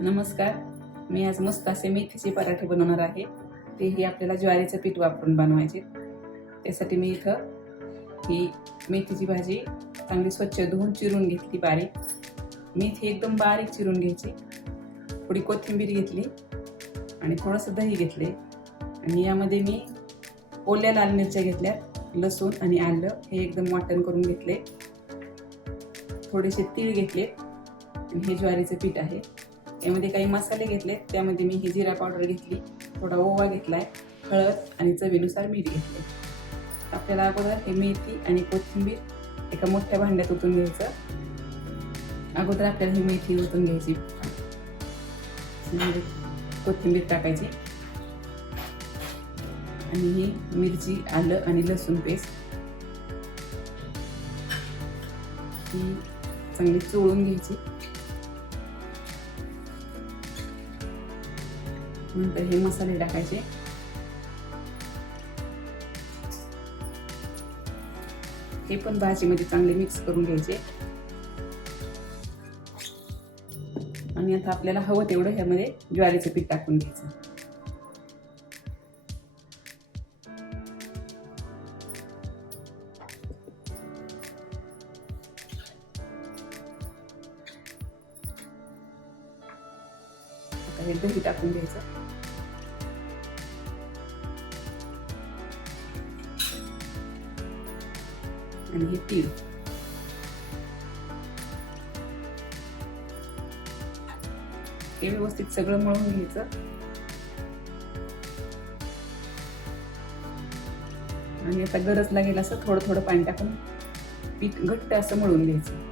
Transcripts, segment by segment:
नमस्कार. मी आज मस्त असे मेथीचे पराठे बनवणार आहे. तेही आपल्याला ज्वारीचं पीठ वापरून बनवायचे. त्यासाठी मी इथं ही मेथीची भाजी चांगली स्वच्छ धुवून चिरून घेतली बारीक. मेथी एकदम बारीक चिरून घ्यायची. थोडी कोथिंबीर घेतली आणि थोडंसं दही घेतले. आणि यामध्ये मी ओल्या लाल मिरच्या घेतल्या लसूण आणि आलं हे एकदम वाटण करून घेतले. थोडेसे तीळ घेतले. आणि हे ज्वारीचं पीठ आहे. यामध्ये काही मसाले घेतले त्यामध्ये मी ही जिरा पावडर घेतली थोडा ओवा घेतलाय हळद आणि चवीनुसार मीठ घेतलं. आपल्याला अगोदर हे मेथी आणि कोथिंबीर एका मोठ्या भांड्यात ओतून घ्यायचं. अगोदर आपल्याला ही मेथी ओतून घ्यायची. कोथिंबीर टाकायची. आणि ही मिरची आलं आणि लसूण पेस्ट. ही चांगली चोळून घ्यायची. नंतर हे मसाले टाकायचे. हे पण भाजीमध्ये चांगले मिक्स करून घ्यायचे. आणि आता आपल्याला हवं तेवढं ह्यामध्ये ज्वारीचं पीठ टाकून घ्यायचं. आता हे दही टाकून घ्यायचं. आणि हे तीळ. हे व्यवस्थित सगळं मळून घ्यायचं. आणि आता गरज लागेल असं थोडं थोडं पाणी टाकून पीठ घट्ट असं मळून घ्यायचं.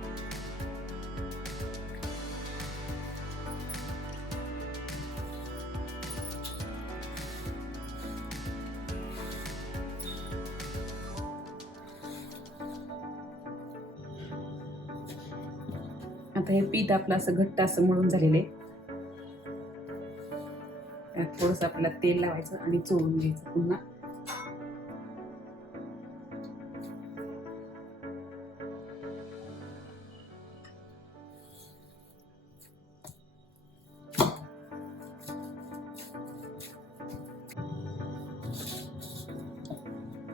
आता हे पीठ आपलं असं घट्ट असं मळून झालेलं आहे. त्यात थोडस आपल्याला तेल लावायचं आणि चोळून घ्यायचं पुन्हा.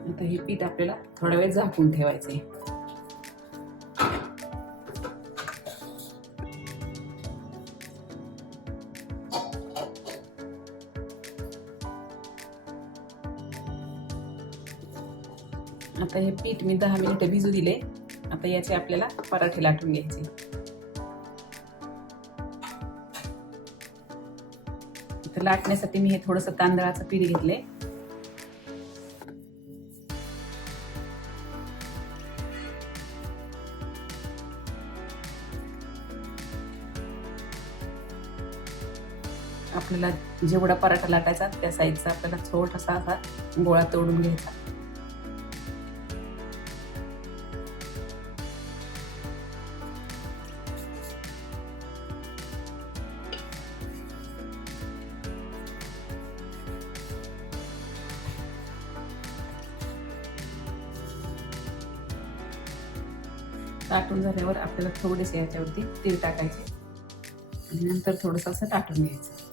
आता हे पीठ आपल्याला थोडा वेळ झाकून ठेवायचं आहे आता हे पीठ मी दहा मिनिटं भिजू दिले. आता याचे आपल्याला पराठे लाटून घ्यायचे. लाटण्यासाठी मी हे थोडस तांदळाचं पीठ घेतले आपल्याला जेवढा पराठा लाटायचा त्या साईजचा आपल्याला छोटासा असा गोळा तोडून घ्यायचा. टाटून झाल्यावर आपल्याला थोडेसे याच्यावरती तीळ टाकायचे. आणि नंतर थोडंसं असं टाटून घ्यायचं.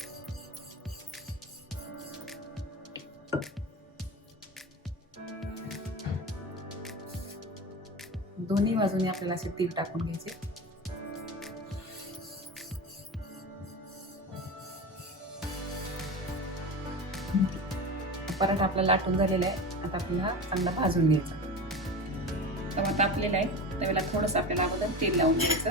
दोन्ही बाजूने आपल्याला असे तीळ टाकून घ्यायचे. परत आपला लाटून झालेला आहे. आता आपल्याला चांगला भाजून घ्यायचा. आता तापलेला आहे त्यावेळेला थोडंसं आपल्याला अगोदर तेल लावून घ्यायचं.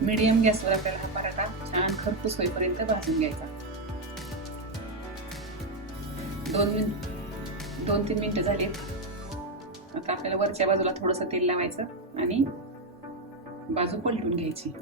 मीडियम गॅसवर आपल्याला हा पराठा छान खरपूस होईपर्यंत भाजून घ्यायचा. दोन मिनिट दोन तीन मिनिटं झाली. आता आपल्याला वरच्या बाजूला थोडंसं तेल लावायचं आणि बाजू पलटून घ्यायची.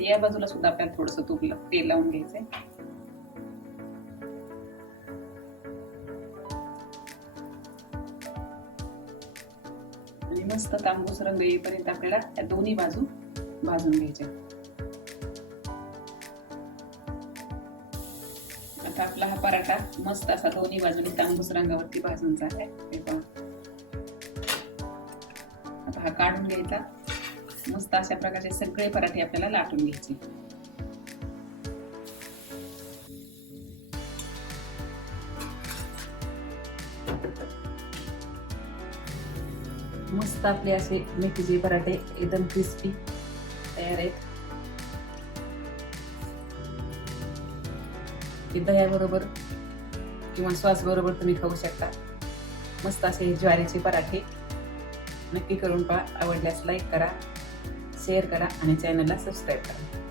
या बाजूला सुद्धा आपल्याला थोडंसं तूप तेल लावून घ्यायचंय. मस्त तांबूस रंग येईपर्यंत आपल्याला त्या दोन्ही बाजू भाजून घ्यायच्या आता आपला हा पराठा मस्त असा दोन्ही बाजूने तांबूस रंगावरती भाजून झालाय आता हा काढून घ्यायचा. मस्त अशा प्रकारचे सगळे पराठे आपल्याला लाटून घ्यायचे. मस्त आपले असे मेथीचे पराठे एकदम क्रिस्पी तयार आहेत. ते दह्याबरोबर किंवा सॉसबरोबर तुम्ही खाऊ शकता. मस्त असे ज्वारीचे पराठे. नक्की करून पहा. आवडल्यास लाईक करा शेअर करा आणि चॅनलला सबस्क्राईब करा.